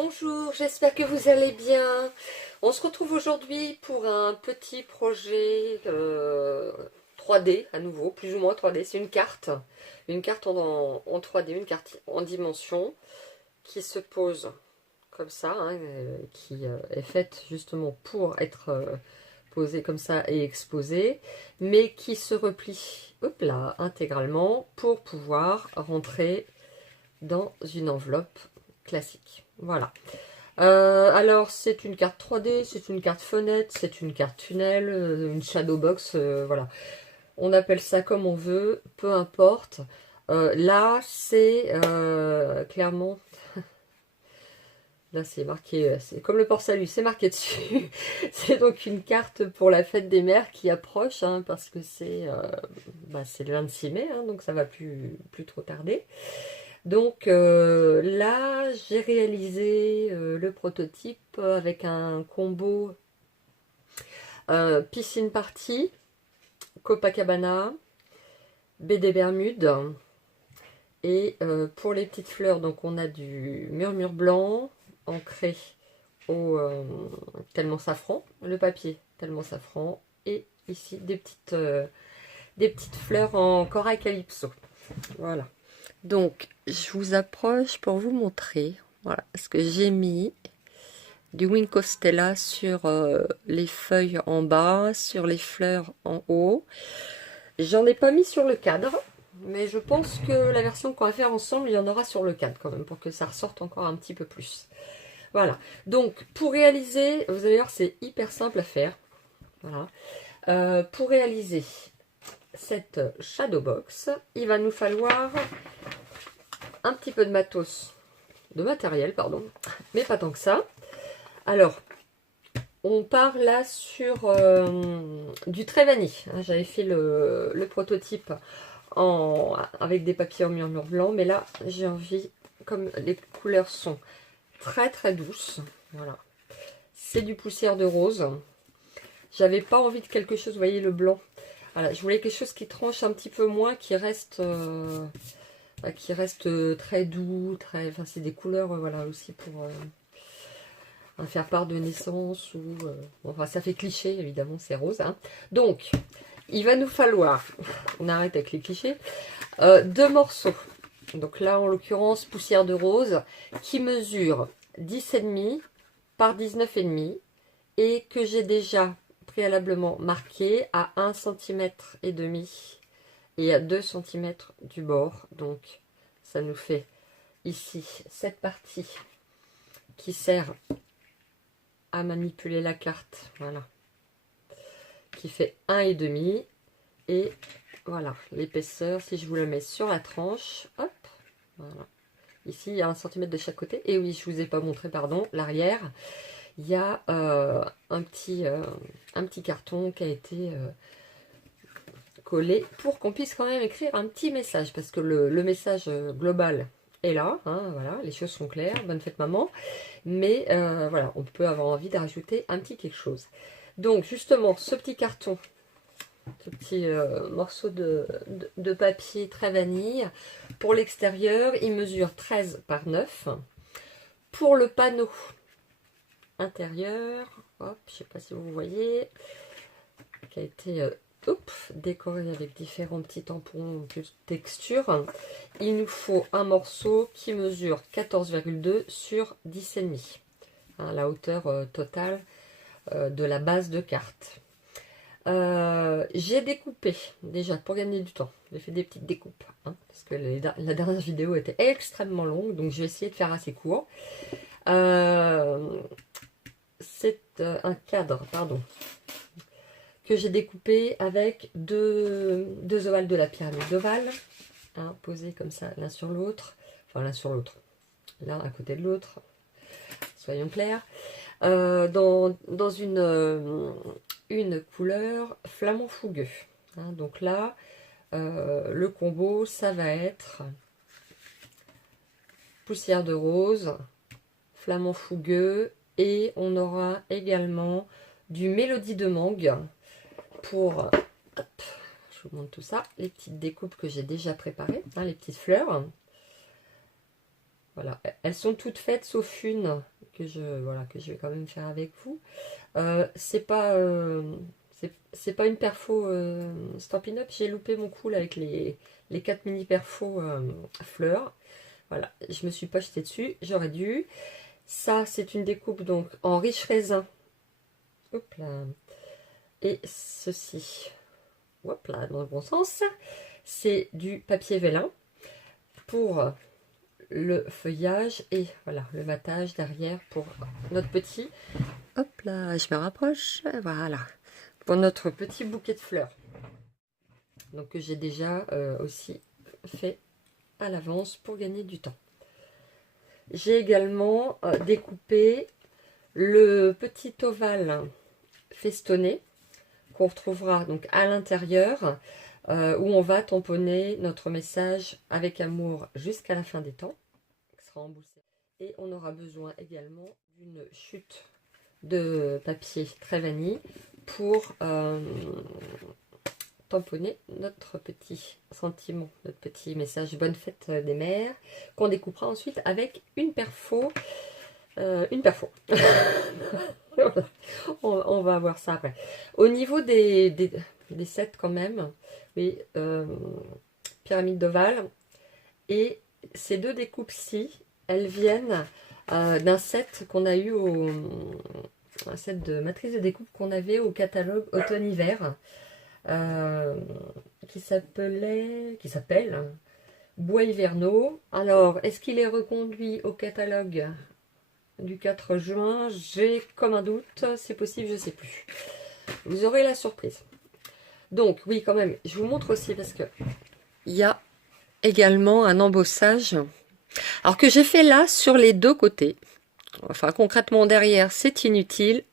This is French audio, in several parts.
Bonjour, j'espère que vous allez bien. On se retrouve aujourd'hui pour un petit projet 3D à nouveau, plus ou moins 3D. C'est une carte en 3D, une carte en dimension qui se pose comme ça, hein, qui est faite justement pour être posée comme ça et exposée, mais qui se replie, hop là, intégralement pour pouvoir rentrer dans une enveloppe classique. Voilà. Alors, c'est une carte 3D, c'est une carte fenêtre, c'est une carte tunnel, une shadow box, voilà. On appelle ça comme on veut, peu importe. Là, c'est clairement... Là, c'est marqué, c'est comme le port-salut, c'est marqué dessus. C'est donc une carte pour la fête des mères qui approche, hein, parce que c'est le 26 mai, hein, donc ça va plus trop tarder. Donc là, j'ai réalisé le prototype avec un combo piscine party, Copacabana, baie des Bermudes. Et pour les petites fleurs, donc on a du murmure blanc ancré au tellement safran, le papier tellement safran, et ici des petites fleurs en corail calypso. Voilà. Donc, je vous approche pour vous montrer, voilà, ce que j'ai mis du Wink Stella sur les feuilles en bas, sur les fleurs en haut. J'en ai pas mis sur le cadre, mais je pense que la version qu'on va faire ensemble, il y en aura sur le cadre quand même, pour que ça ressorte encore un petit peu plus. Voilà. Donc, pour réaliser, vous allez voir, c'est hyper simple à faire. Voilà. Pour réaliser cette shadow box, il va nous falloir un petit peu de matériel, pardon, mais pas tant que ça. Alors, on part là sur du Trevani. J'avais fait le prototype avec des papiers en murmure blanc, mais là, j'ai envie, comme les couleurs sont très très douces, voilà. C'est du poussière de rose. J'avais pas envie de quelque chose, vous voyez le blanc. Voilà, je voulais quelque chose qui tranche un petit peu moins, qui reste très doux, très. Enfin, c'est des couleurs, voilà, aussi pour faire part de naissance ou. Enfin, ça fait cliché, évidemment, c'est rose. Hein. Donc, il va nous falloir. On arrête avec les clichés. 2 morceaux. Donc là, en l'occurrence, poussière de rose, qui mesure 10,5 par 19,5 et que j'ai déjà préalablement marqué à 1,5 cm et à 2 cm du bord. Donc, ça nous fait ici cette partie qui sert à manipuler la carte. Voilà. Qui fait 1,5 et voilà, l'épaisseur, si je vous le mets sur la tranche, hop, voilà. Ici, il y a 1 cm de chaque côté. Et oui, je ne vous ai pas montré, pardon, l'arrière. Il y a un petit carton qui a été collé pour qu'on puisse quand même écrire un petit message. Parce que le message global est là. Hein, voilà, les choses sont claires. Bonne fête, maman. Mais voilà, on peut avoir envie de rajouter un petit quelque chose. Donc, justement, ce petit carton, ce petit morceau de papier très vanille. Pour l'extérieur, il mesure 13 par 9. Pour le panneau intérieur, hop, je ne sais pas si vous voyez, qui a été décoré avec différents petits tampons de texture. Il nous faut un morceau qui mesure 14,2 sur 10,5. Hein, la hauteur totale de la base de carte. J'ai découpé, déjà pour gagner du temps, j'ai fait des petites découpes, hein, parce que la dernière vidéo était extrêmement longue, donc je vais essayer de faire assez court. C'est un cadre, pardon, que j'ai découpé avec deux ovales de la pyramide d'ovale, hein, posés comme ça l'un sur l'autre, enfin l'un sur l'autre, l'un à côté de l'autre, soyons clairs, dans une couleur flamant fougueux. Hein, donc là, le combo, ça va être poussière de rose, flamant fougueux, et on aura également du mélodie de mangue pour, hop, je vous montre tout ça, les petites découpes que j'ai déjà préparées, hein, les petites fleurs. Voilà, elles sont toutes faites sauf une que je vais quand même faire avec vous. C'est pas une perfo Stampin' Up. J'ai loupé mon coup là, avec les 4 mini perfos fleurs. Voilà, je me suis pas jetée dessus, j'aurais dû. Ça, c'est une découpe donc en riche raisin. Hop là. Et ceci, hop là, dans le bon sens, c'est du papier vélin pour le feuillage et voilà le matage derrière pour notre petit. Hop là, je me rapproche. Voilà, pour notre petit bouquet de fleurs. Donc que j'ai déjà aussi fait à l'avance pour gagner du temps. J'ai également découpé le petit ovale festonné qu'on retrouvera donc à l'intérieur où on va tamponner notre message avec amour jusqu'à la fin des temps. Qui sera embossé. Et on aura besoin également d'une chute de papier très vanille pour tamponner notre petit sentiment, notre petit message bonne fête des mères qu'on découpera ensuite avec une perfo. On va voir ça après. Au niveau des sets quand même, oui, pyramide d'ovale. Et ces deux découpes-ci, elles viennent d'un set qu'on a eu un set de matrice de découpe qu'on avait au catalogue automne-hiver, qui s'appelle Bois hivernaux. Alors, est-ce qu'il est reconduit au catalogue du 4 juin? J'ai comme un doute, c'est possible, je ne sais plus. Vous aurez la surprise. Donc, oui, quand même, je vous montre aussi parce que il y a également un embossage. Alors que j'ai fait là sur les deux côtés. Enfin, concrètement, derrière, c'est inutile.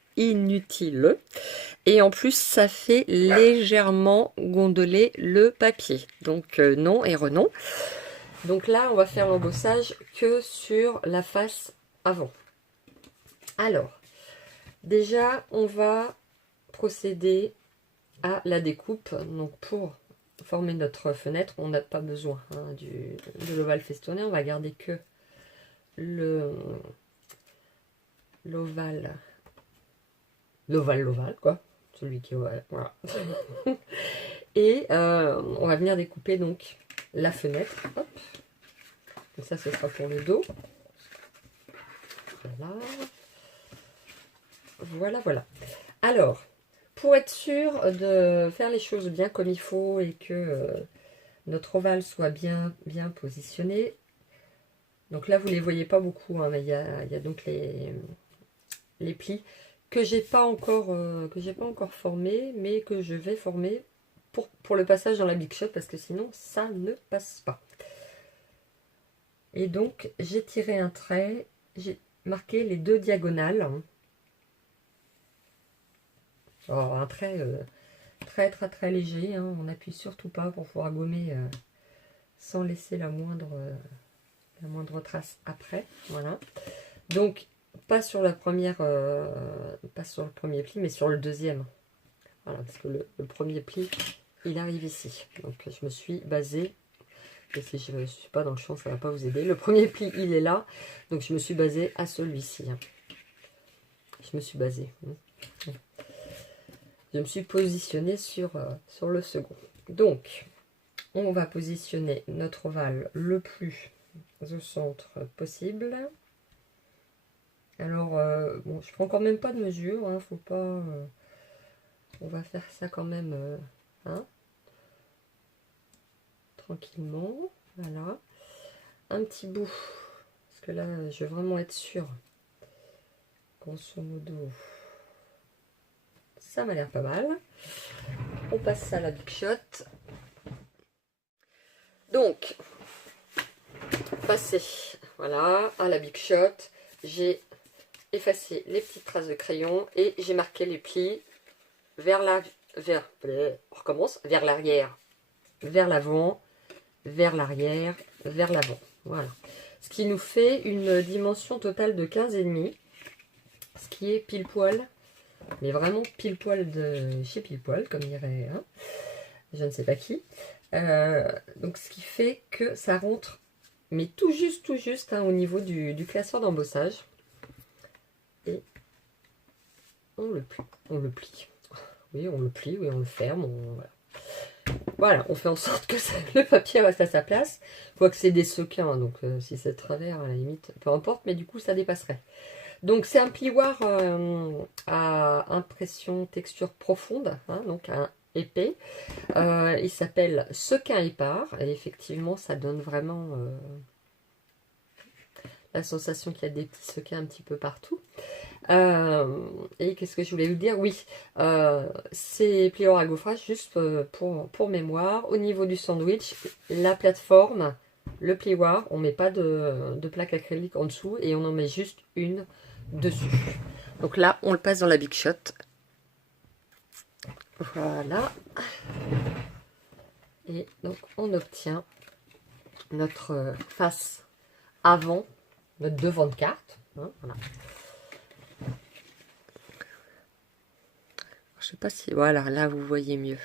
Et en plus, ça fait légèrement gondoler le papier. Donc, non et renon. Donc là, on va faire l'embossage que sur la face avant. Alors, déjà, on va procéder à la découpe. Donc, pour former notre fenêtre, on n'a pas besoin de l'ovale festonné. On va garder que l'ovale quoi, celui qui est ovale, voilà. Et on va venir découper donc la fenêtre. Hop. Donc ça, ce sera pour le dos. Voilà. Alors, pour être sûr de faire les choses bien comme il faut et que notre ovale soit bien positionné. Donc là, vous ne les voyez pas beaucoup, hein, mais il y a donc les plis que j'ai pas encore formé, mais que je vais former pour le passage dans la Big Shot, parce que sinon ça ne passe pas. Et donc j'ai tiré un trait, j'ai marqué les deux diagonales. Alors un trait très léger, hein, on n'appuie surtout pas pour pouvoir gommer sans laisser la moindre trace après. Voilà. Donc pas sur la première, pas sur le premier pli, mais sur le deuxième. Voilà, parce que le premier pli, il arrive ici. Donc je me suis basée, et si je ne suis pas dans le champ, ça ne va pas vous aider. Le premier pli, il est là, donc je me suis basée à celui-ci. Je me suis basée. Je me suis positionnée sur le second. Donc, on va positionner notre ovale le plus au centre possible. Alors, bon, je prends quand même pas de mesure, hein, faut pas... on va faire ça quand même, hein, tranquillement, voilà. Un petit bout, parce que là, je vais vraiment être sûre. Grosso modo, ça m'a l'air pas mal. On passe ça à la Big Shot. Donc, passé, voilà, à la Big Shot, j'ai effacé les petites traces de crayon et j'ai marqué les plis vers vers l'arrière, vers l'avant, vers l'arrière, vers l'avant. Voilà. Ce qui nous fait une dimension totale de 15,5, ce qui est pile poil, mais vraiment pile poil de chez pile poil, comme dirait je ne sais pas qui. Donc ce qui fait que ça rentre mais tout juste hein, au niveau du classeur d'embossage. Et on le plie. Oui, on le plie, oui, on le ferme. Voilà, on fait en sorte que le papier reste à sa place. Quoique c'est des sequins, hein, donc si c'est de travers, à la limite, peu importe, mais du coup ça dépasserait. Donc c'est un plioir à impression texture profonde, hein, donc un épais. Il s'appelle sequin épars, et effectivement ça donne vraiment la sensation qu'il y a des petits sequins un petit peu partout. Et qu'est-ce que je voulais vous dire? Oui, c'est pliant à gaufrage, juste pour mémoire. Au niveau du sandwich, la plateforme, le plioir, on ne met pas de plaque acrylique en dessous et on en met juste une dessus. Donc là, on le passe dans la Big Shot. Voilà. Et donc, on obtient notre face avant, notre devant de carte. Hein, voilà. Je sais pas si... Voilà, là, vous voyez mieux.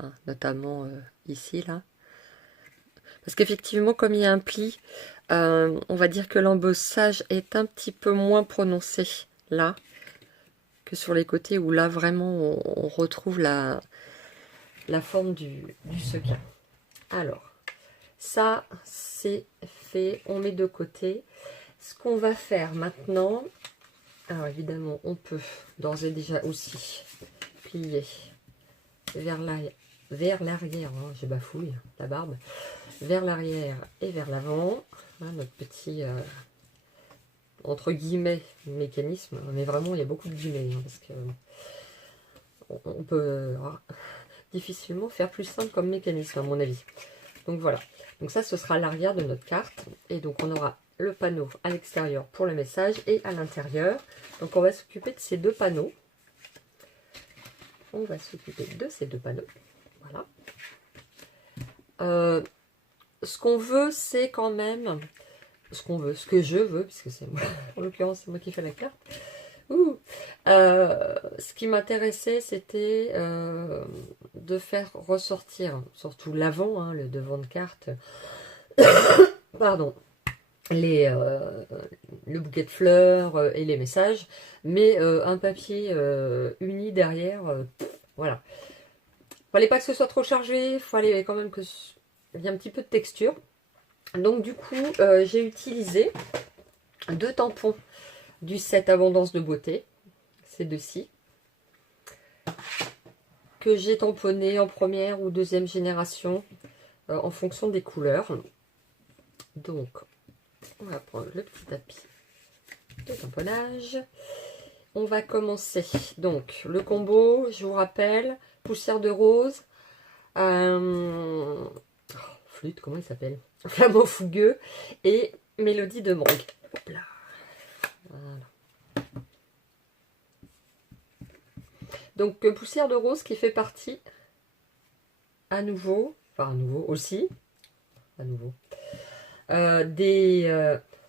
Hein, notamment ici, là. Parce qu'effectivement, comme il y a un pli, on va dire que l'embossage est un petit peu moins prononcé, là, que sur les côtés, où là, vraiment, on retrouve la forme du sequin. Alors, ça, c'est fait. On met de côté. Ce qu'on va faire maintenant... Alors, évidemment, on peut d'ores et déjà aussi plier vers l'arrière, hein, j'ai bafouille, la barbe, vers l'arrière et vers l'avant, hein, notre petit, entre guillemets, mécanisme, mais vraiment il y a beaucoup de guillemets, hein, parce que on peut difficilement faire plus simple comme mécanisme à mon avis. Donc voilà, donc ça ce sera l'arrière de notre carte, et donc on aura le panneau à l'extérieur pour le message et à l'intérieur. Donc on va s'occuper de ces deux panneaux. On va s'occuper de ces deux panneaux. Voilà. Ce qu'on veut, c'est quand même... ce que je veux, puisque c'est moi, en l'occurrence, c'est moi qui fais la carte. Ce qui m'intéressait, c'était de faire ressortir, surtout l'avant, hein, le devant de carte, pardon, le bouquet de fleurs et les messages, mais un papier uni derrière, voilà. Fallait pas que ce soit trop chargé, fallait quand même qu'il y ait un petit peu de texture. Donc du coup, j'ai utilisé 2 tampons du set Abondance de Beauté, ces deux-ci, que j'ai tamponné en première ou deuxième génération en fonction des couleurs. Donc, on va prendre le petit tapis de tamponnage. On va commencer. Donc, le combo, je vous rappelle, poussière de rose, flûte, comment il s'appelle? Flamant fougueux et mélodie de mangue. Hop là. Voilà. Donc, poussière de rose qui fait partie à nouveau aussi, à nouveau,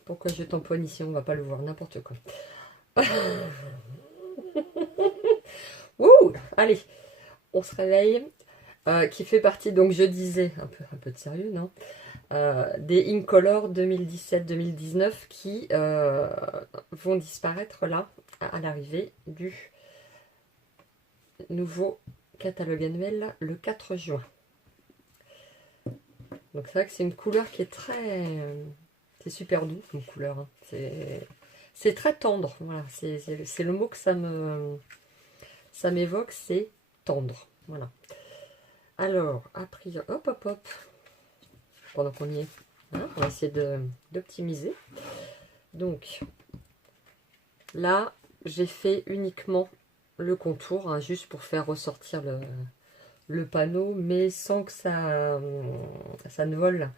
pourquoi je tamponne ici, on va pas le voir, n'importe quoi. Ouh, allez, on se réveille. Qui fait partie, donc je disais, un peu de sérieux, non, des Incolor 2017-2019 qui vont disparaître là, à l'arrivée du nouveau catalogue annuel le 4 juin. Donc c'est vrai que c'est une couleur qui est très... c'est super doux comme couleur. Hein. C'est très tendre. Voilà, c'est le mot que ça m'évoque, c'est tendre. Voilà. Alors, après, hop. Pendant qu'on y est, hein, on va essayer d'optimiser. Donc, là, j'ai fait uniquement le contour, hein, juste pour faire ressortir le panneau, mais sans que ça ne vole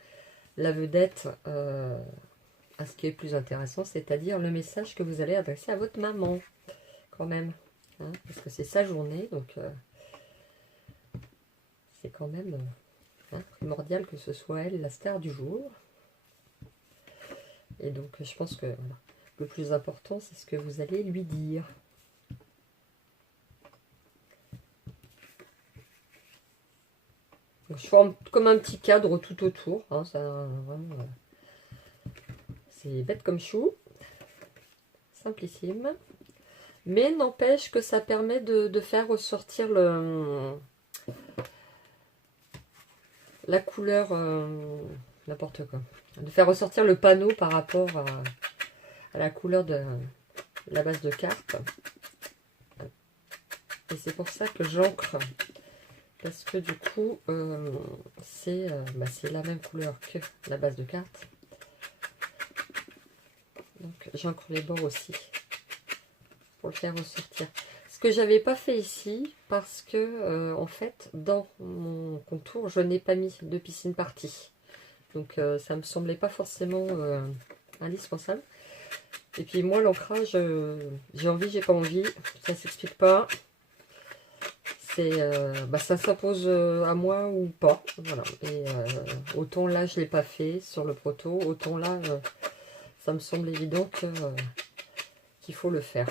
la vedette à ce qui est plus intéressant, c'est-à-dire le message que vous allez adresser à votre maman, quand même. Hein, parce que c'est sa journée, donc c'est quand même primordial que ce soit elle, la star du jour. Et donc, je pense que voilà, le plus important, c'est ce que vous allez lui dire. Donc, je forme comme un petit cadre tout autour. Hein, ça, vraiment, C'est bête comme chou. Simplissime. Mais n'empêche que ça permet de faire ressortir la couleur, n'importe quoi. De faire ressortir le panneau par rapport à la couleur de la base de carte. Et c'est pour ça que j'encre. Parce que du coup, c'est la même couleur que la base de carte. Donc j'encre les bords aussi. Pour le faire ressortir. Ce que j'avais pas fait ici, parce que en fait, dans mon contour, je n'ai pas mis de piscine partie. Donc ça me semblait pas forcément indispensable. Et puis moi, l'ancrage, j'ai envie, j'ai pas envie, ça s'explique pas. C'est ça s'impose à moi ou pas. Voilà. Et autant là, je l'ai pas fait sur le proto, autant là, ça me semble évident qu'il faut le faire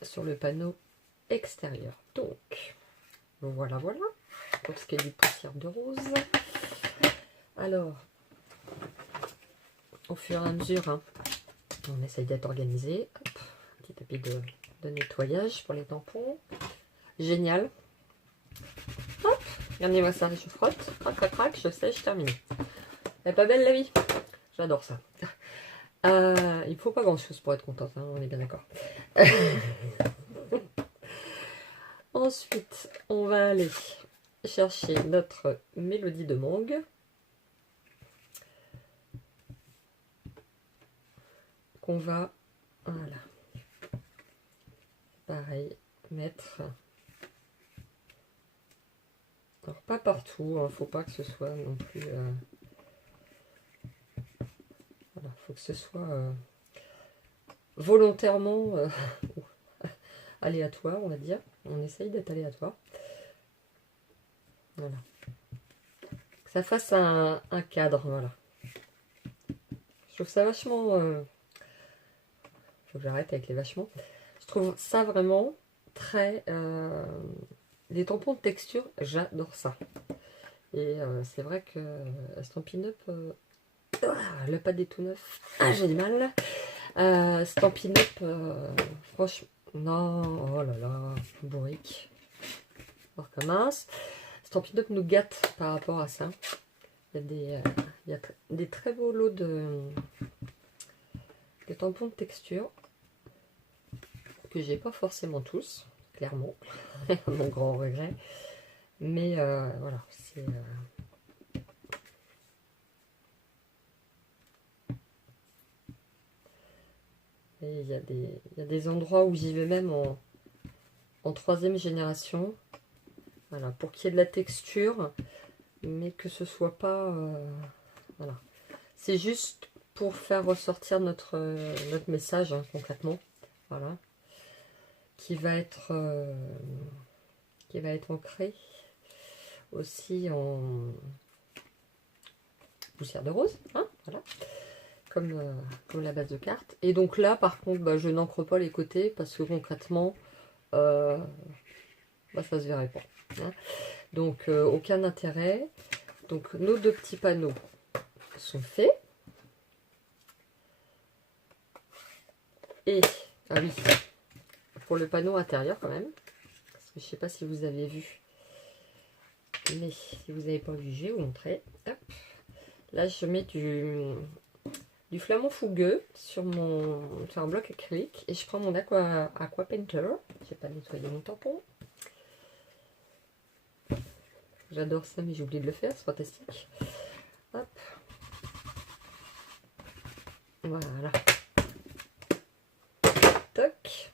sur le panneau extérieur. Donc, voilà, voilà, pour ce qui est du poussière de rose. Alors, au fur et à mesure, hein, on essaye d'être organisé. Hop, petit tapis de nettoyage pour les tampons. Génial. Hop, regardez-moi ça, je frotte, crac, crac, crac, je sèche, terminé. Elle est pas belle la vie? J'adore ça. Il faut pas grand chose pour être contente, hein, on est bien d'accord. Ensuite, on va aller chercher notre mélodie de mangue. Qu'on va, voilà, pareil, mettre. Alors pas partout, hein, faut pas que ce soit non plus. Voilà, faut que ce soit volontairement aléatoire, on va dire. On essaye d'être aléatoire. Voilà. Que ça fasse un cadre, voilà. Je trouve ça vachement. Faut que j'arrête avec les vachements. Je trouve ça vraiment très. Les tampons de texture, j'adore ça. Et c'est vrai que Stampin' Up, le pad est tout neuf. J'ai du mal. Stampin' Up, franchement, non, oh là là, bourrique. Alors que mince. Stampin' Up nous gâte par rapport à ça. Il y a des très beaux lots de tampons de texture que j'ai pas forcément tous, clairement, mon grand regret. Mais voilà, c'est et il y a des endroits où j'y vais même en troisième génération. Voilà, pour qu'il y ait de la texture, mais que ce soit pas voilà. C'est juste pour faire ressortir notre message, hein, concrètement. Voilà. Qui va être ancré aussi en poussière de rose, hein, voilà, comme la base de carte. Et donc là, par contre, je n'encre pas les côtés parce que concrètement, ça se verrait pas. Hein. Donc, aucun intérêt. Donc, nos deux petits panneaux sont faits. Et, ah oui, pour le panneau intérieur quand même, parce que je ne sais pas si vous avez vu, mais si vous n'avez pas vu, je vais vous montrer. Hop. Là, je mets du flamant fougueux sur un bloc acrylique et je prends mon aqua painter. J'ai pas nettoyé mon tampon. J'adore ça, mais j'ai oublié de le faire, c'est fantastique. Hop. Voilà. Toc.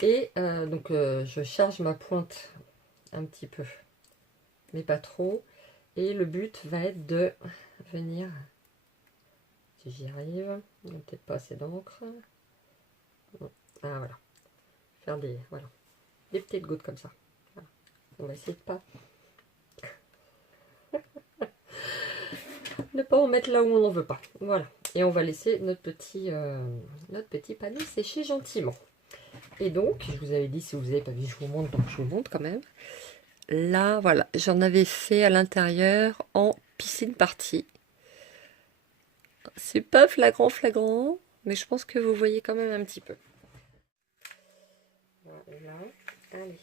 Et donc, je charge ma pointe un petit peu, mais pas trop. Et le but va être de venir, si j'y arrive, il n'y a peut-être pas assez d'encre. Ah voilà. Faire des petites gouttes comme ça. Voilà. On va essayer de pas ne pas en mettre là où on n'en veut pas. Voilà. Et on va laisser notre petit panneau sécher gentiment. Et donc, je vous avais dit, si vous n'avez pas vu, je vous montre, donc je vous montre quand même. Là, voilà, j'en avais fait à l'intérieur en piscine partie. c'est pas flagrant flagrant, mais je pense que vous voyez quand même un petit peu. Voilà, allez.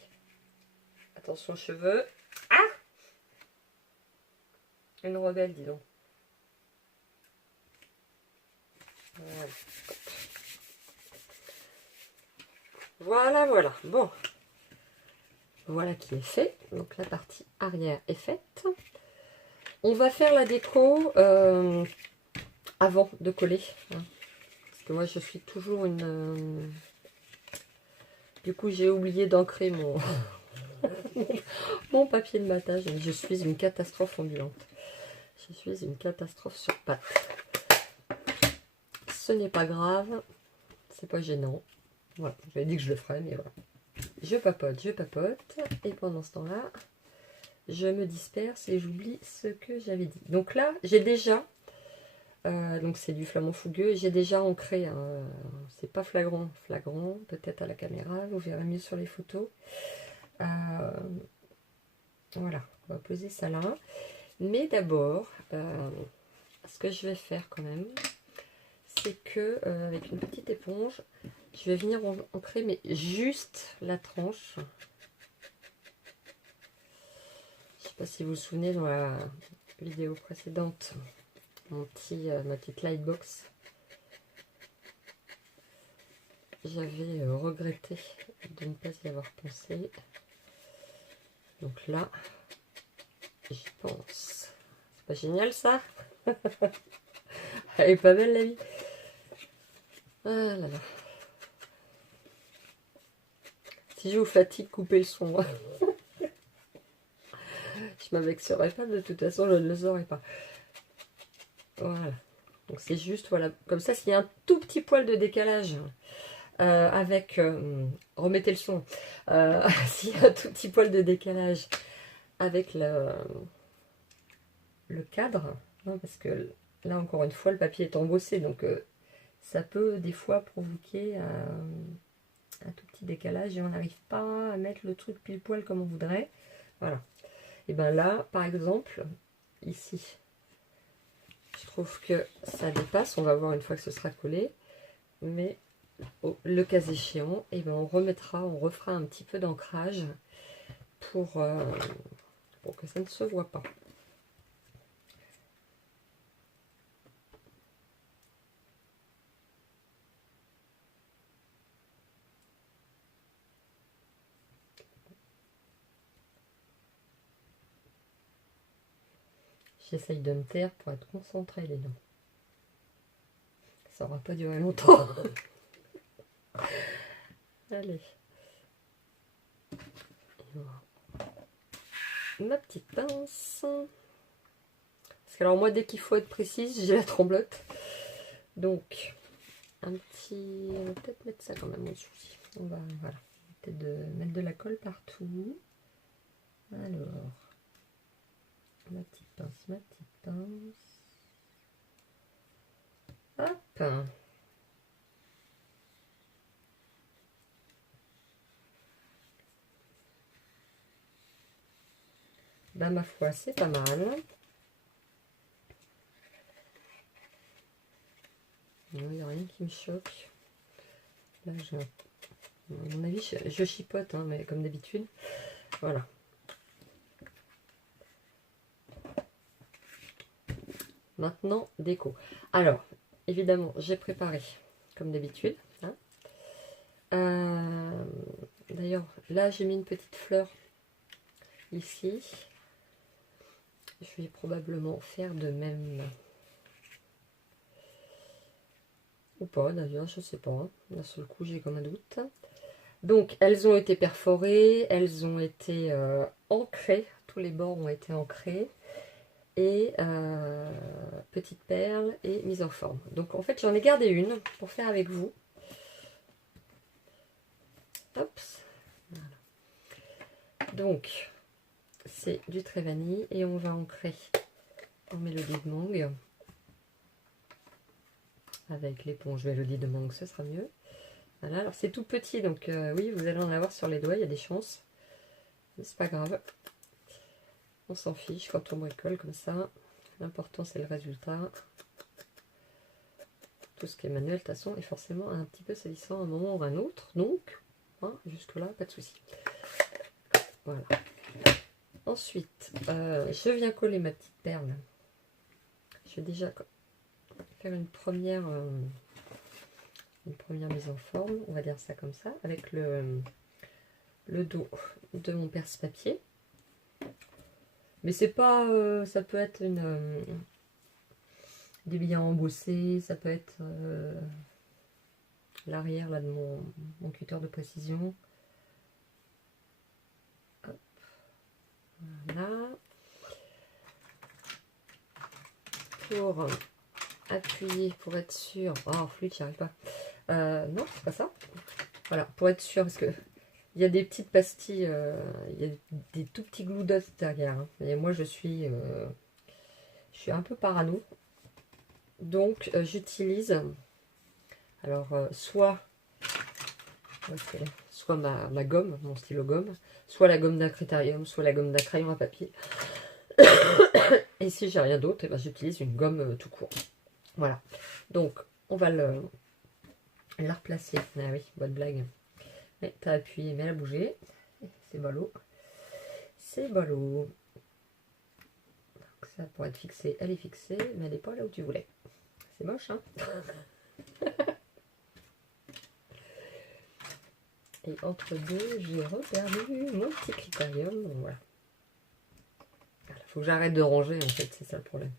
Attention aux cheveux. Ah! Une rebelle, dis donc. Voilà. Voilà, voilà. Bon. Voilà qui est fait. Donc la partie arrière est faite. On va faire la déco avant de coller. Hein. Parce que moi je suis toujours une... Du coup j'ai oublié d'ancrer mon... mon papier de matage. Je suis une catastrophe ambulante. Je suis une catastrophe sur pattes. Ce n'est pas grave. C'est pas gênant. Voilà. J'avais dit que je le ferais, mais voilà. Je papote. Et pendant ce temps-là, je me disperse et j'oublie ce que j'avais dit. Donc là, j'ai déjà... donc c'est du flamand fougueux. J'ai déjà ancré, c'est pas flagrant, peut-être à la caméra, vous verrez mieux sur les photos. Voilà, on va poser ça là. Mais d'abord, ce que je vais faire quand même, c'est que avec une petite éponge, je vais venir ancrer mais juste la tranche. Je sais pas si vous vous souvenez dans la vidéo précédente, ma petite lightbox. J'avais regretté de ne pas y avoir pensé. Donc là, j'y pense. C'est pas génial ça? Elle est pas belle la vie. Ah là là. Si je vous fatigue, coupez le son. Je m'avexerai pas, de toute façon, je ne le saurais pas. Voilà. Donc c'est juste, voilà, comme ça, s'il y a un tout petit poil de décalage avec... remettez le son. S'il y a un tout petit poil de décalage avec le cadre, hein, parce que là, encore une fois, le papier est embossé, donc ça peut des fois provoquer un tout petit décalage et on n'arrive pas à mettre le truc pile poil comme on voudrait. Voilà. Et bien là, par exemple, ici, je trouve que ça dépasse. On va voir une fois que ce sera collé. Mais le cas échéant, et ben on refera un petit peu d'ancrage pour que ça ne se voit pas. J'essaye de me taire pour être concentrée les dents. Ça n'aura pas duré longtemps. Allez. Ma petite pince. Parce que alors moi, dès qu'il faut être précise, j'ai la tremblote. Donc, un petit... On va peut-être mettre ça quand même au souci. On va, voilà. Peut-être mettre de la colle partout. Alors, ma petite pince. Hop. Ben, ma foi, c'est pas mal. Il n'y a rien qui me choque. Là, à mon avis, je chipote, hein, mais comme d'habitude. Voilà. Maintenant, déco. Alors, évidemment, j'ai préparé, comme d'habitude. Hein. D'ailleurs, là, j'ai mis une petite fleur ici. Je vais probablement faire de même. Ou pas, d'ailleurs, je ne sais pas. Hein. D'un seul coup, j'ai comme un doute. Donc, elles ont été perforées, elles ont été ancrées. Tous les bords ont été ancrés. Et petite perle et mise en forme. Donc en fait j'en ai gardé une pour faire avec vous. Hop. Voilà. Donc c'est du trait vanille et on va ancrer en mélodie de mangue. Avec l'éponge mélodie de mangue, ce sera mieux. Voilà, alors c'est tout petit donc oui vous allez en avoir sur les doigts, il y a des chances. Mais c'est pas grave. On s'en fiche quand on bricole comme ça. L'important c'est le résultat. tout ce qui est manuel, de toute façon, est forcément un petit peu salissant à un moment ou à un autre. Donc, hein, jusque-là, pas de souci. Voilà. Ensuite, je viens coller ma petite perle. Je vais déjà faire une première mise en forme, on va dire ça comme ça, avec le dos de mon perce-papier. Mais c'est pas, ça peut être des billets embossés, ça peut être l'arrière là de mon cutter de précision. Hop. Voilà. Pour appuyer, pour être sûr. Oh, fluide, j'y arrive pas. Non, c'est pas ça. Voilà, pour être sûr, parce que il y a des petites pastilles, il y a des tout petits glue dots derrière. Hein. Et moi, je suis un peu parano. Donc, j'utilise, alors, soit ma gomme, mon stylo gomme, soit la gomme d'un critérium, soit la gomme d'un crayon à papier. Et si j'ai rien d'autre, eh ben, j'utilise une gomme tout court. Voilà. Donc, on va la replacer. Ah oui, bonne blague. Mais t'as appuyé, mais elle a bougé. C'est ballot. C'est ballot. Donc ça, pour être fixé, elle est fixée, mais elle n'est pas là où tu voulais. C'est moche, hein. Et entre deux, j'ai reperdu mon petit critérium. Voilà. Il faut que j'arrête de ranger, en fait, c'est ça le problème.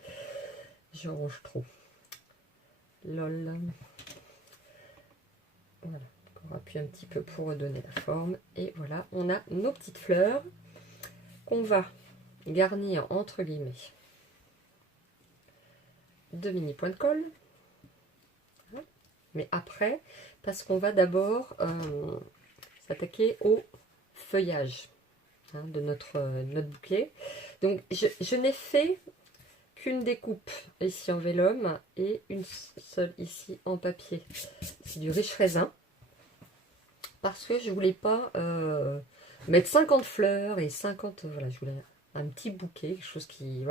Je range trop. Lol. Voilà. On appuie un petit peu pour redonner la forme. Et voilà, on a nos petites fleurs qu'on va garnir entre guillemets de mini points de colle. Mais après, parce qu'on va d'abord s'attaquer au feuillage de notre bouquet. Donc, je n'ai fait qu'une découpe ici en vélum et une seule ici en papier. C'est du riche raisin. Parce que je voulais pas mettre 50 fleurs et 50... voilà, je voulais un petit bouquet, quelque chose qui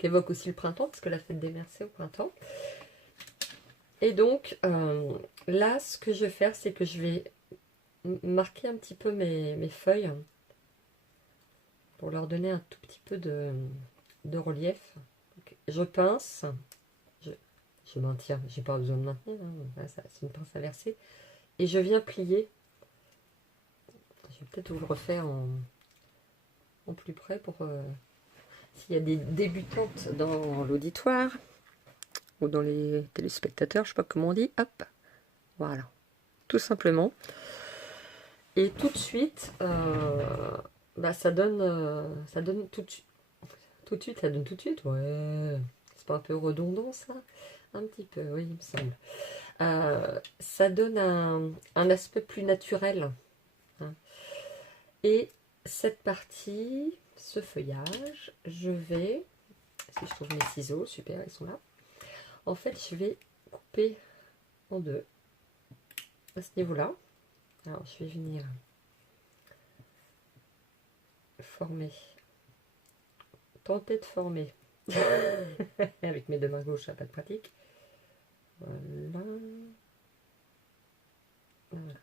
évoque aussi le printemps, parce que la fête des mères, c'est au printemps. Et donc, là, ce que je vais faire, c'est que je vais marquer un petit peu mes feuilles pour leur donner un tout petit peu de relief. Donc, je pince, je maintiens, j'ai pas besoin de maintenir, hein, c'est une pince inversée, et je viens plier. Je vais peut-être vous le refaire en plus près pour s'il y a des débutantes dans l'auditoire ou dans les téléspectateurs, je sais pas comment on dit, hop, voilà, tout simplement. Et tout de suite, ça donne tout de suite. Tout de suite, ça donne tout de suite, ouais. C'est pas un peu redondant ça? Un petit peu, oui, il me semble. Ça donne un aspect plus naturel. Hein. Et cette partie, ce feuillage, je vais, si je trouve mes ciseaux, super, ils sont là. En fait, je vais couper en deux à ce niveau-là. Alors, je vais venir former, tenter de former avec mes deux mains gauches, ça n'a pas de pratique. Voilà. Voilà.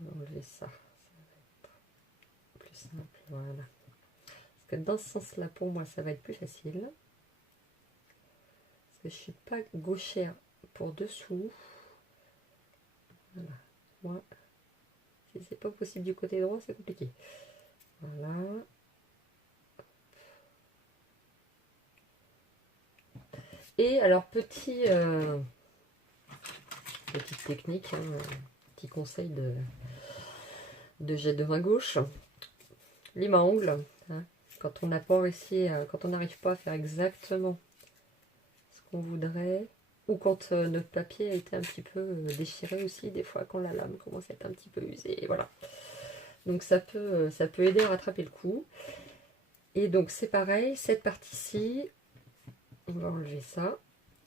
On va enlever ça. Ça va être plus simple. Voilà. Parce que dans ce sens-là, pour moi, ça va être plus facile. Parce que je ne suis pas gauchère pour dessous. Voilà. Moi, si c'est pas possible du côté droit, c'est compliqué. Voilà. Et alors, petite technique, hein, petit conseil de jet de main gauche. Lime à ongles, hein, quand on n'a pas réussi, quand on n'arrive pas à faire exactement ce qu'on voudrait, ou quand notre papier a été un petit peu déchiré aussi, des fois quand la lame commence à être un petit peu usée, voilà. Donc ça peut aider à rattraper le coup. Et donc c'est pareil, cette partie-ci, on va enlever ça,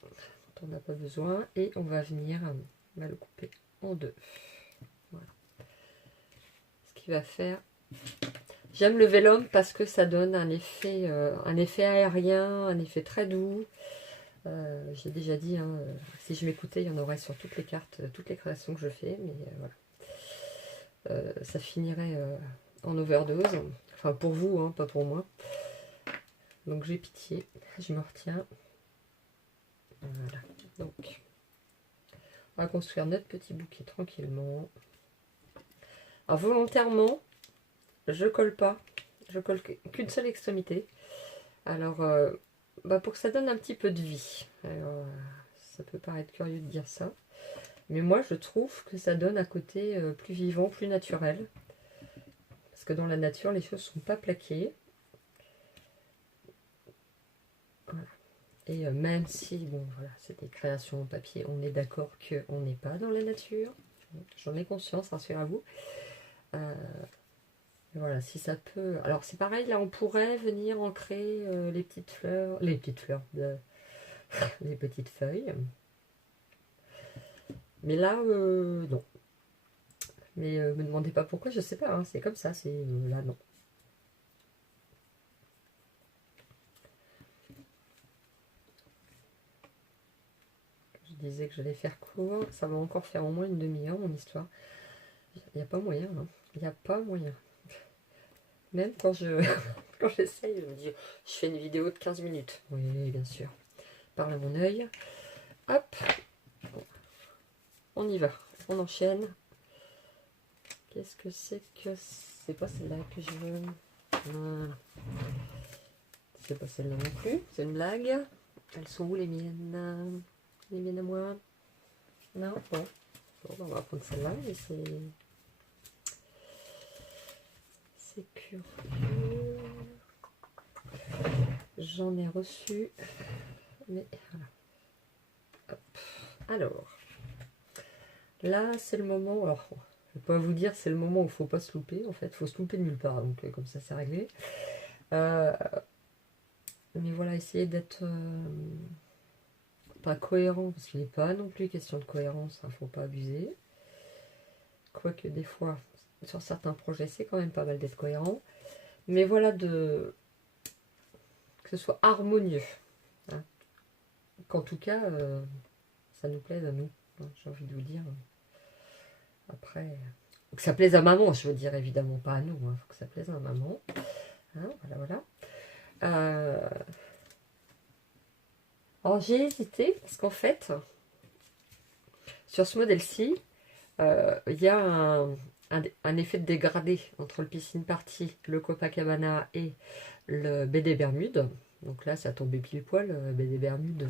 quand on n'a pas besoin, et on va venir, on va le couper en deux. Voilà. Ce qui va faire... J'aime le vélum parce que ça donne un effet aérien, un effet très doux. J'ai déjà dit, hein, si je m'écoutais, il y en aurait sur toutes les cartes, toutes les créations que je fais, mais voilà. Ça finirait en overdose. Enfin, pour vous, hein, pas pour moi. Donc j'ai pitié, je me retiens. Voilà. Donc, on va construire notre petit bouquet tranquillement. Alors volontairement, je colle pas. Je colle qu'une seule extrémité. Alors, pour que ça donne un petit peu de vie. Alors, ça peut paraître curieux de dire ça. Mais moi, je trouve que ça donne un côté plus vivant, plus naturel. Parce que dans la nature, les choses ne sont pas plaquées. Voilà. Et même si, bon, voilà, c'est des créations en papier, on est d'accord qu'on n'est pas dans la nature. J'en ai conscience, rassurez-vous. Voilà, si ça peut... Alors, c'est pareil, là, on pourrait venir ancrer les petites fleurs... Les petites fleurs, les petites feuilles. Mais là, non. Mais me demandez pas pourquoi, je sais pas, hein, c'est comme ça, c'est là, non. Je disais que j'allais faire court, ça va encore faire au moins une demi-heure, mon histoire. Il n'y a pas moyen, hein. Il n'y a pas moyen. Même quand quand j'essaye, je me dis, je fais une vidéo de 15 minutes. Oui, bien sûr. Parle à mon œil. Hop. On y va. On enchaîne. Qu'est-ce que c'est que... C'est pas celle-là que je veux. Voilà. C'est pas celle-là non plus. C'est une blague. Elles sont où les miennes? Les miennes à moi? Non? Bon. Bon, on va prendre celle-là. Et c'est curieux. J'en ai reçu. Mais voilà. Hop. Alors. Là, c'est le moment. Alors, je vais pas vous dire, c'est le moment où il faut pas se louper. En fait, il faut se louper de nulle part. Donc, comme ça, c'est réglé. Mais voilà, essayer d'être pas cohérent, parce qu'il n'est pas non plus question de cohérence, il ne faut pas abuser. Quoique des fois, sur certains projets, c'est quand même pas mal d'être cohérent. Mais voilà, que ce soit harmonieux. Hein. Qu'en tout cas, ça nous plaise à nous, hein, j'ai envie de vous dire. Après, que ça plaise à maman, je veux dire, évidemment, pas à nous. Il faut que ça plaise à maman. Hein, voilà, voilà. Alors j'ai hésité parce qu'en fait, sur ce modèle-ci, il y a un effet de dégradé entre le Piscine Party, le Copacabana et le BD Bermude. Donc là, ça tombait pile poil, BD Bermude,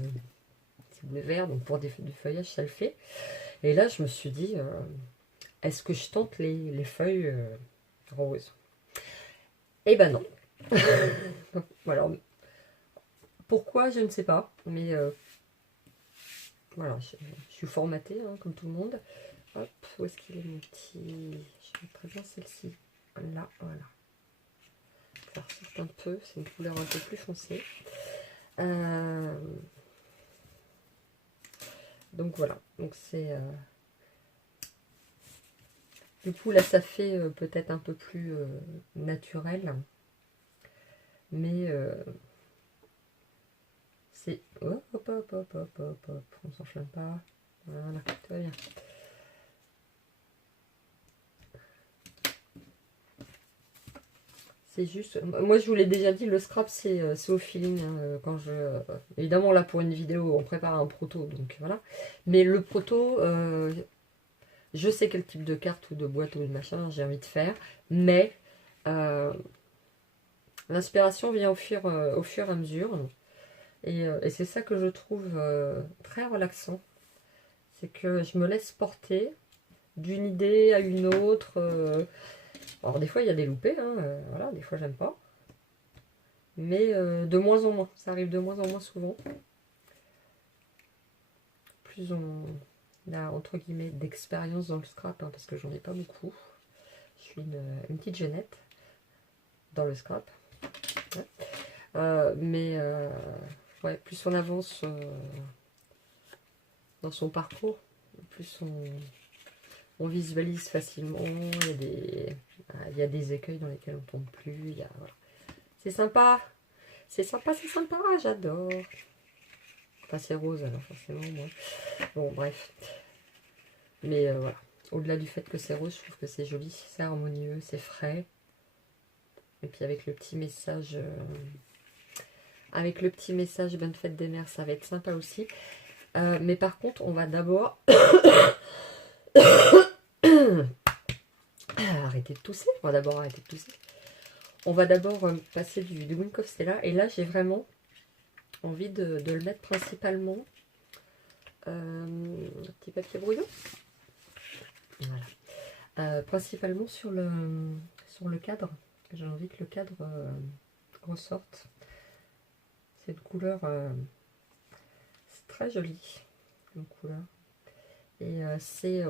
c'est bleu vert, donc pour du feuillage, ça le fait. Et là, je me suis dit, est-ce que je tente les feuilles roses? Eh ben non. Voilà. Pourquoi, je ne sais pas, mais voilà, je suis formatée, hein, comme tout le monde. Hop, où est-ce qu'il est mon petit... Je mettrais bien celle-ci. Là, voilà. Ça ressort un peu, c'est une couleur un peu plus foncée. Donc voilà, donc c'est... Du coup, là, ça fait peut-être un peu plus naturel. Mais c'est... Hop, hop, hop, hop, hop, hop, hop. On s'enflamme pas. Voilà, tout va bien. C'est juste... Moi, je vous l'ai déjà dit, le scrap, c'est au feeling. Hein, quand évidemment, là, pour une vidéo, on prépare un proto, donc voilà. Mais le proto... je sais quel type de carte ou de boîte ou de machin j'ai envie de faire, mais l'inspiration vient au fur et à mesure. Et c'est ça que je trouve très relaxant. C'est que je me laisse porter d'une idée à une autre. Alors des fois il y a des loupés, hein, voilà, des fois j'aime pas. Mais de moins en moins, ça arrive de moins en moins souvent. Plus on a entre guillemets d'expérience dans le scrap, hein, parce que j'en ai pas beaucoup. Je suis une petite jeunette dans le scrap. Ouais. Ouais, plus on avance dans son parcours, plus on visualise facilement. Il y a des écueils dans lesquels on ne tombe plus. Voilà. C'est sympa. C'est sympa, j'adore. Enfin, c'est rose, alors forcément, moi. Bon, bref. Mais voilà. Au-delà du fait que c'est rose, je trouve que c'est joli, c'est harmonieux, c'est frais. Et puis avec le petit message... bonne fête des mères, ça va être sympa aussi. Mais par contre, on va d'abord... arrêter de tousser. On va d'abord arrêter de tousser. On va d'abord passer du Wink of Stella. Et là, j'ai vraiment envie de le mettre principalement... un petit papier brouillon. Voilà. Principalement sur le cadre. J'ai envie que le cadre ressorte. C'est une couleur... c'est très joli comme couleur. Et c'est...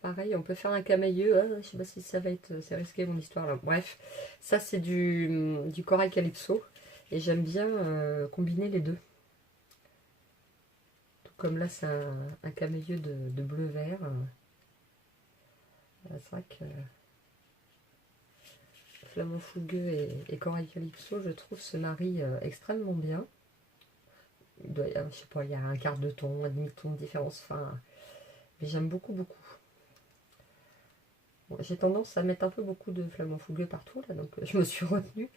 pareil, on peut faire un camailleux. Ah, je sais pas si ça va être... C'est risqué mon histoire là. Bref, ça c'est du corail calypso. Et j'aime bien combiner les deux. Tout comme là, c'est un camailleux de bleu-vert. C'est vrai que flamant fougueux et corail calypso, je trouve se marient extrêmement bien. Il doit, je sais pas, il y a un quart de ton, un demi-ton de différence. Enfin, mais j'aime beaucoup, beaucoup. Bon, j'ai tendance à mettre un peu beaucoup de flamant fougueux partout, là, donc je me suis retenue.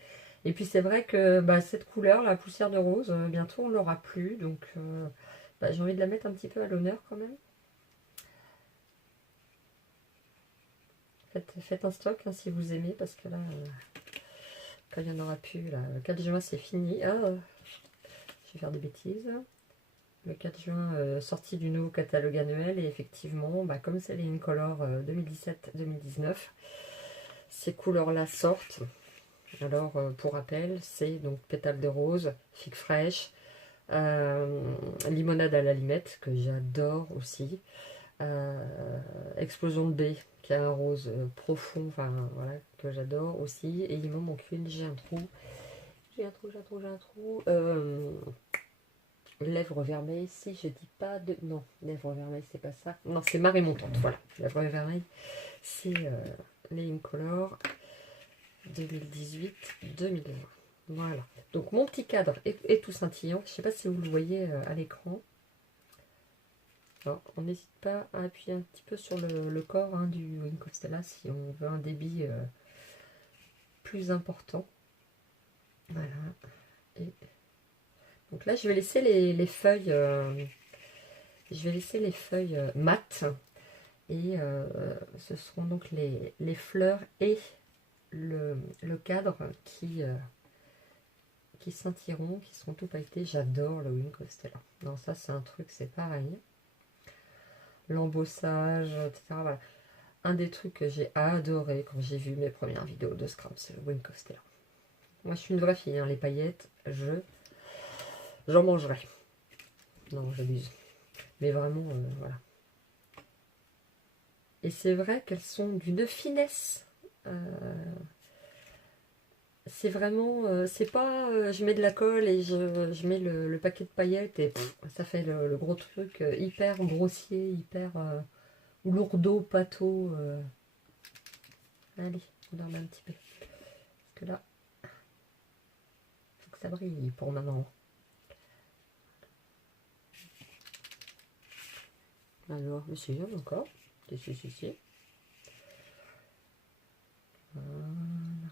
Et puis c'est vrai que cette couleur, la poussière de rose, bientôt on l'aura plus, donc j'ai envie de la mettre un petit peu à l'honneur quand même. Faites un stock hein, si vous aimez, parce que là, quand il n'y en aura plus, là, le 4 juin c'est fini. Ah, je vais faire des bêtises. Le 4 juin, sortie du nouveau catalogue annuel, et effectivement, comme c'est les Incolor 2017-2019, ces couleurs-là sortent. Alors, pour rappel, c'est donc pétale de rose, figue fraîche, limonade à la limette, que j'adore aussi, explosion de baie, qui a un rose profond, enfin voilà, que j'adore aussi, et il me manque une, j'ai un trou, lèvres vermeilles, si je dis pas de... Non, lèvres vermeilles, c'est pas ça. Non, c'est marée montante, voilà. Lèvres vermeilles, c'est les Incolor 2018-2020. Voilà. Donc mon petit cadre est tout scintillant. Je sais pas si vous le voyez à l'écran. On n'hésite pas à appuyer un petit peu sur le corps du Wink of Stella si on veut un débit plus important. Voilà. Et donc là, je vais laisser les feuilles... je vais laisser les feuilles mates. Et ce seront donc les fleurs et le cadre qui scintilleront, qui seront tout pailletés. J'adore le Wink of Stella. Non, ça c'est un truc, c'est pareil. L'embossage, etc. Voilà. Un des trucs que j'ai adoré quand j'ai vu mes premières vidéos de Scrap, c'est le Wink of Stella. Moi je suis une vraie fille, hein. Les paillettes, j'en mangerai. Non, j'abuse. Mais vraiment, voilà. Et c'est vrai qu'elles sont d'une finesse. C'est vraiment, c'est pas, je mets de la colle et je mets le paquet de paillettes et ça fait le gros truc hyper grossier, hyper lourdeau, pâteau. Allez, on dorme un petit peu. Parce que là, il faut que ça brille pour maman. Alors, mais si, encore. Si. Voilà.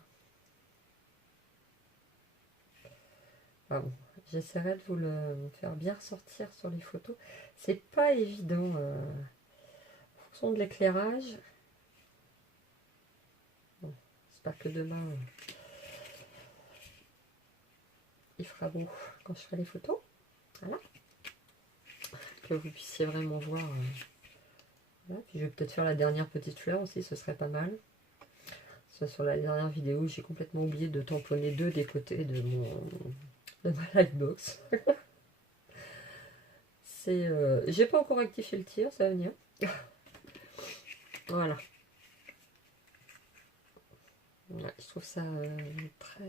Ah bon, j'essaierai de vous le faire bien ressortir sur les photos. C'est pas évident en fonction de l'éclairage. Bon, j'espère que demain il fera beau quand je ferai les photos. Voilà. Que vous puissiez vraiment voir. Voilà. Puis je vais peut-être faire la dernière petite fleur aussi, ce serait pas mal. Sur la dernière vidéo, j'ai complètement oublié de tamponner deux des côtés de ma lightbox. J'ai pas encore rectifié le tir, ça va venir. Voilà. Ouais, je trouve ça très...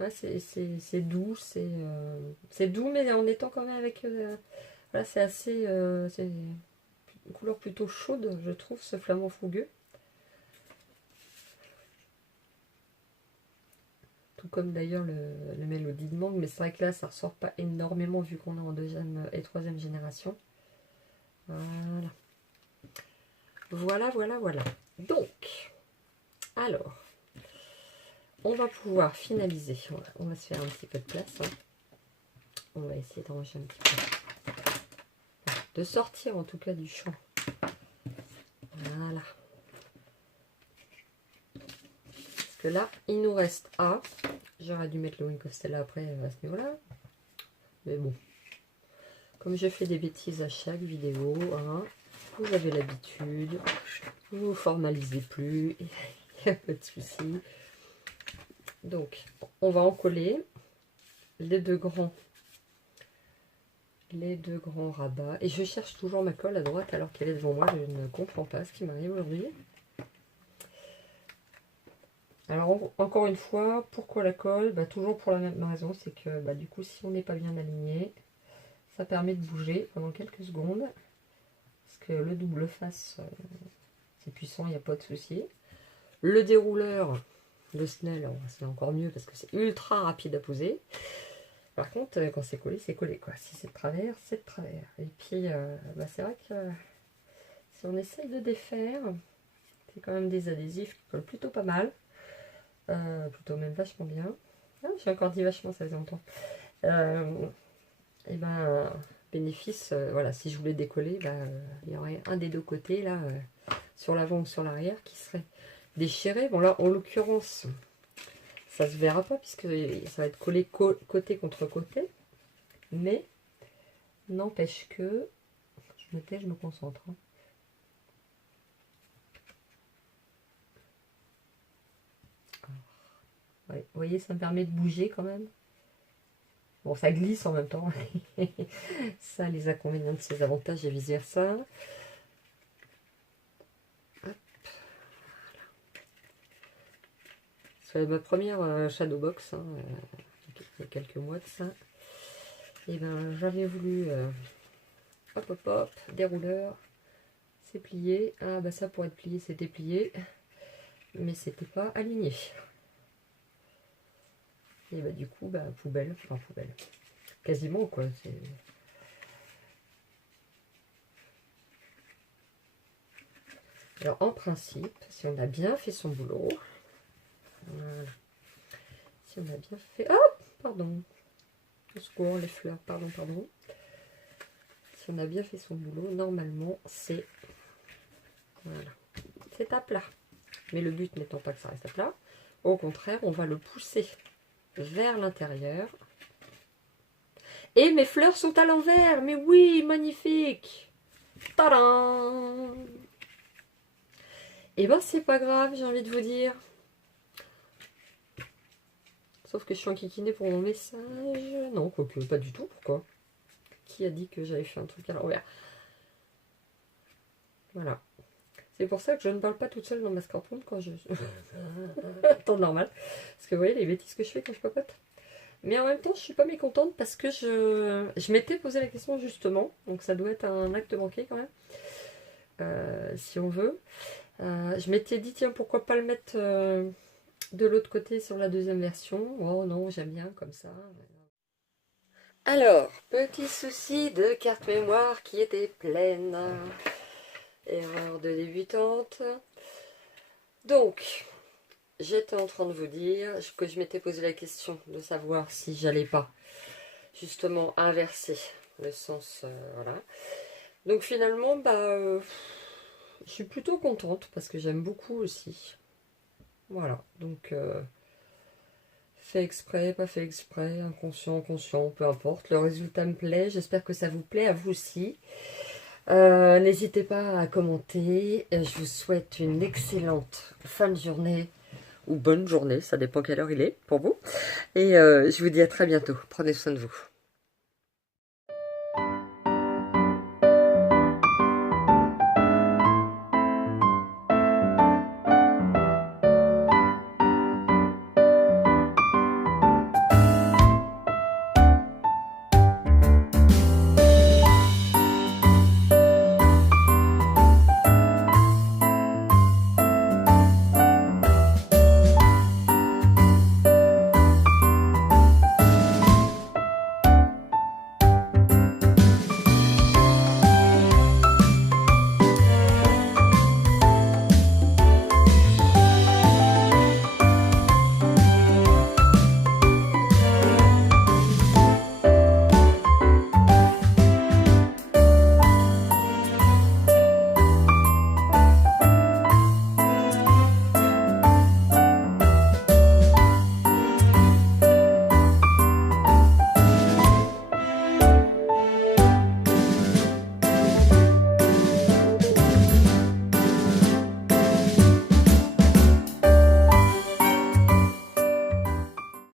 ouais, c'est doux, c'est doux, mais en étant quand même avec... voilà, c'est assez... c'est une couleur plutôt chaude, je trouve, ce flamant fougueux. tout comme d'ailleurs le Mélodie de mangue, mais c'est vrai que là ça ressort pas énormément vu qu'on est en deuxième et troisième génération. Voilà. Voilà, voilà, voilà. Donc, alors, on va pouvoir finaliser. On va se faire un petit peu de place. Hein. On va essayer de ranger un petit peu. De sortir en tout cas du champ. Voilà. Parce que là, il nous reste A. J'aurais dû mettre le Wing Costella après à ce niveau-là. Mais bon. Comme je fais des bêtises à chaque vidéo, hein, vous avez l'habitude. Vous ne formalisez plus. Il n'y a pas de souci. Donc, on va en coller les deux grands rabats. Et je cherche toujours ma colle à droite alors qu'elle est devant moi. Je ne comprends pas ce qui m'arrive aujourd'hui. Alors, encore une fois, pourquoi la colle? Toujours pour la même raison. C'est que du coup, si on n'est pas bien aligné, ça permet de bouger pendant quelques secondes. Parce que le double face, c'est puissant, il n'y a pas de souci. Le dérouleur, le Snell, c'est encore mieux parce que c'est ultra rapide à poser. Par contre, quand c'est collé, quoi. Si c'est de travers, c'est de travers. Et puis, c'est vrai que si on essaye de défaire, c'est quand même des adhésifs qui collent plutôt pas mal. Plutôt même vachement bien. Ah, j'ai encore dit vachement, ça faisait longtemps. Et bénéfice, voilà, si je voulais décoller, il y aurait un des deux côtés, là, sur l'avant ou sur l'arrière, qui serait déchiré. Bon, là, en l'occurrence, ça se verra pas, puisque ça va être collé côté contre côté. Mais, n'empêche que, je me tais, je me concentre. Hein. Ouais, vous voyez, ça me permet de bouger quand même. Bon, ça glisse en même temps. Ça, les inconvénients de ses avantages et vice-versa. C'est ma première Shadowbox, hein, il y a quelques mois de ça. Et j'avais voulu hop hop hop, dérouleur, c'est plié. Ah ça pour être plié, c'était plié, mais c'était pas aligné. Et du coup, poubelle, enfin poubelle. Quasiment quoi. Alors en principe, si on a bien fait son boulot, voilà. Si on a bien fait... Ah, pardon. Au secours, les fleurs, pardon. Si on a bien fait son boulot, normalement, c'est... Voilà. C'est à plat. Mais le but n'étant pas que ça reste à plat. Au contraire, on va le pousser vers l'intérieur. Et mes fleurs sont à l'envers. Mais oui, magnifique. Tadam! Et c'est pas grave, j'ai envie de vous dire. Sauf que je suis enquiquinée pour mon message. Non, quoique, pas du tout. Pourquoi? Qui a dit que j'avais fait un truc à l'envers? Voilà. C'est pour ça que je ne parle pas toute seule dans ma scarpoune quand je... temps normal. Parce que vous voyez les bêtises que je fais quand je papote. Mais en même temps, je suis pas mécontente parce que je m'étais posé la question justement. Donc ça doit être un acte manqué quand même. Si on veut. Je m'étais dit, tiens, pourquoi pas le mettre... de l'autre côté sur la deuxième version. Oh non, j'aime bien comme ça. Alors, petit souci de carte mémoire qui était pleine. Erreur de débutante. Donc, j'étais en train de vous dire que je m'étais posé la question de savoir si j'allais pas justement inverser le sens. Voilà. Donc finalement, je suis plutôt contente parce que j'aime beaucoup aussi. Voilà, donc fait exprès, pas fait exprès, inconscient, conscient, peu importe. Le résultat me plaît, j'espère que ça vous plaît, à vous aussi. N'hésitez pas à commenter. Je vous souhaite une excellente fin de journée, ou bonne journée, ça dépend quelle heure il est pour vous. Et je vous dis à très bientôt. Prenez soin de vous.